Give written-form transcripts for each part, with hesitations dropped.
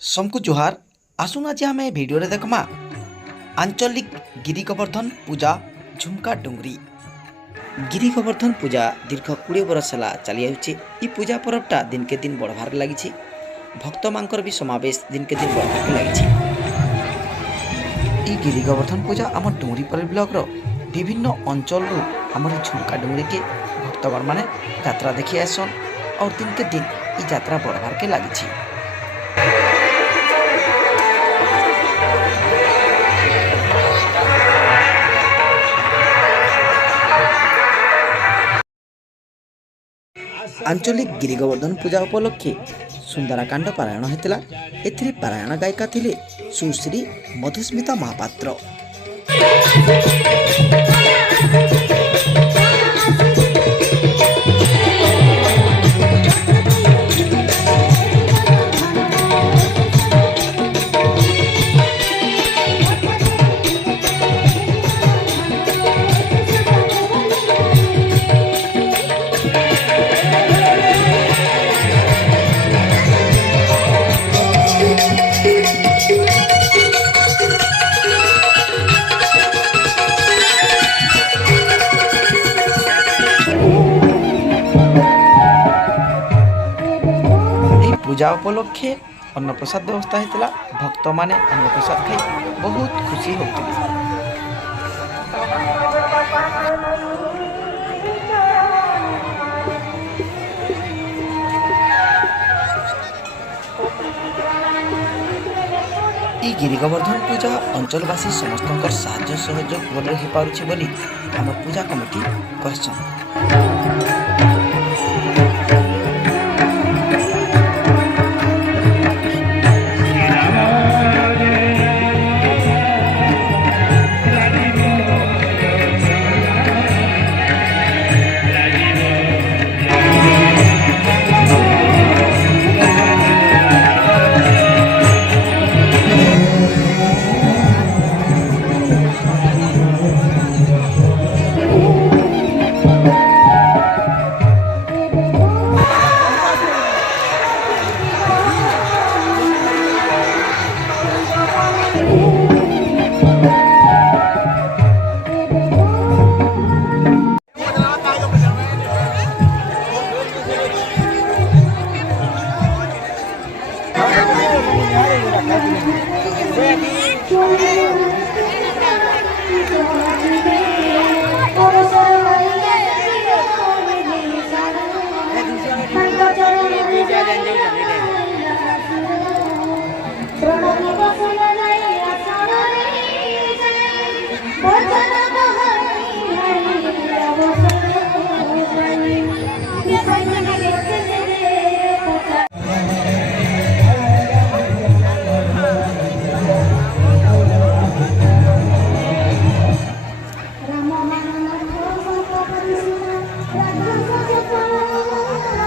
सबको जोहार। आसुन आज आम भिडियो देखमा आंचलिक गिरी गोवर्धन पूजा झुमका डुंगरी। गिरी गोवर्धन पूजा दीर्घ 20 बरस है चली आई। पूजा पर्वटा दिन के दिन बढ़वार लगी। भक्त मांकर भी समावेश दिन के दिन बढ़वार लगी। गिरी गोवर्धन पूजा आम डुंगरीपल्ली ब्लॉक विभिन्न अंचल आम झुमका डुंगरी के भक्त मैंने यात्रा देखी आसन और दिन के दिन ये यात्रा बढ़वार के लगी। आंचलिक गिरी गोवर्धन पूजा उपलक्षे सुंदराकांड पारायण होता। एथिरे पारायण गायिका थिले सुश्री मधुस्मिता महापात्र। पूजा उपलक्षे अन्नप्रसाद व्यवस्था होता। भक्त माने अन्नप्रसाद खाई बहुत खुशी होते। गिरी गोवर्धन पूजा अंचलवासी समस्त साहाय्य सहयोग भल हो पारुछि बोली आम पूजा कमिटी कहछन।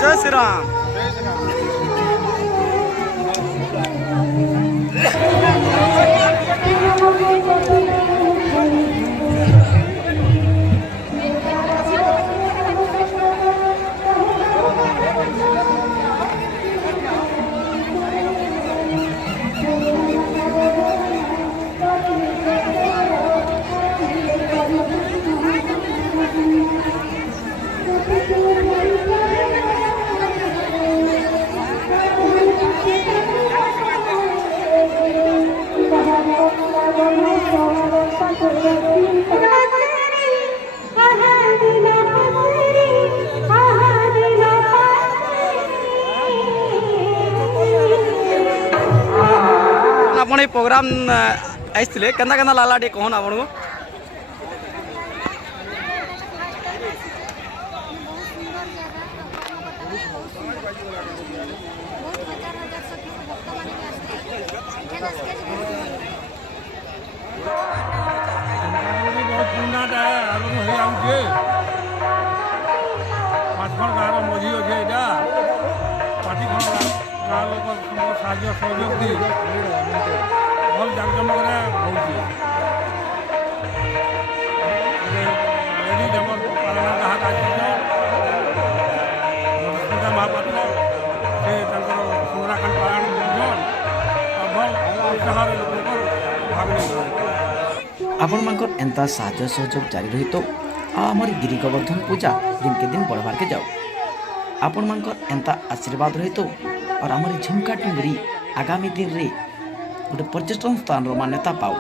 जय श्री राम। आपण प्रोग्राम आसते केन्ना केन्ना लाला टे कहन आपण को मझी अच्छे यहाँ पार्टी गाँव लोग साहय सहयोग दी भल जाकजमक लेडीज आम पालना गाहक मधुस्मिता महापात्र से सुंदराकांड पारायण बुझन ଜାଗାରେ ଲୋକଙ୍କର ଭାଗ ନେଇଛନ୍ତି। ଆପଣମାନଙ୍କର ଏନ୍ତା ସାହାଯ୍ୟ ସହଯୋଗ ଜାରି ରହିତ ଆଉ ଆମର ଗିରି ଗୋବର୍ଦ୍ଧନ ପୂଜା ଦିନକେ ଦିନ ବଢ଼ବାର୍କେ ଯାଉ। ଆପଣମାନଙ୍କର ଏନ୍ତା ଆଶୀର୍ବାଦ ରହିତ আর আমার ঝুমকা টুঙ্গরি আগামী দিନରେ ଗୋଟେ ପର୍ଯ୍ୟଟନ ସ୍ଥାନର ମାନ୍ୟତା ପାଉ।